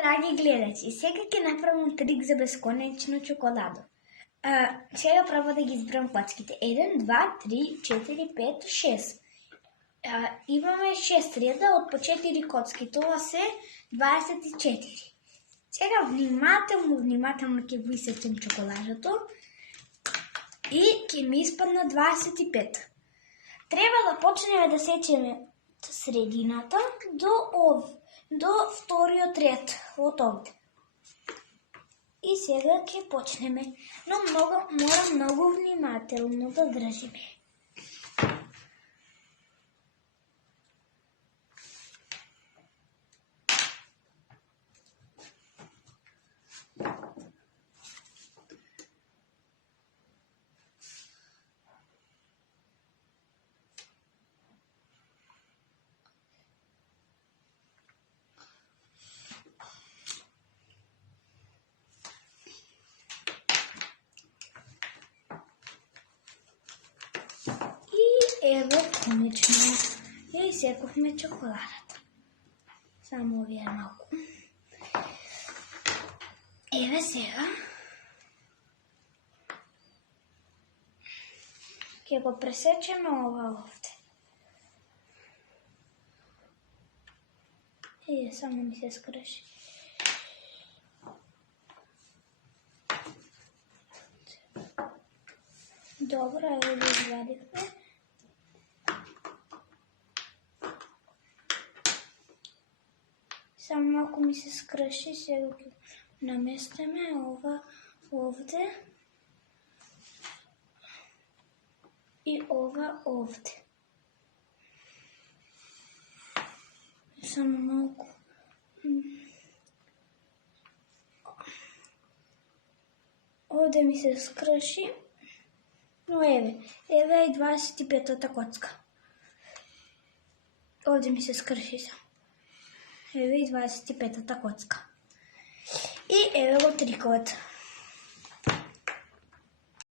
драги гледачи, сега ќе направам трик за бесконечно чоколадо. Сега пробам да ги изберам коцките. 1, 2, 3, 4, 5, 6. Имаме 6 реда од по 4 коцки. Това се 24. Сега внимателно ќе го исечем чоколадото и ќе ми испадна 25. Треба да почнеме да сечеме средината до вториот ред од овде. И сега ќе почнеме, но мора многу внимателно да држиме. Ево, конечно, ја исекохме чоколадата. Само овие малку. Еве сега. Ќе го пресечеме ова овде. Само ми се скрши. Добро, ево го извадихме. Само малку ми се скрши, сега ќе наместиме ова овде и ова овде. Само малку. Овде ми се скрши, но еве и 25-та коцка. Овде ми се скрши се. Еве и 25-та коцка. И еве го трикот.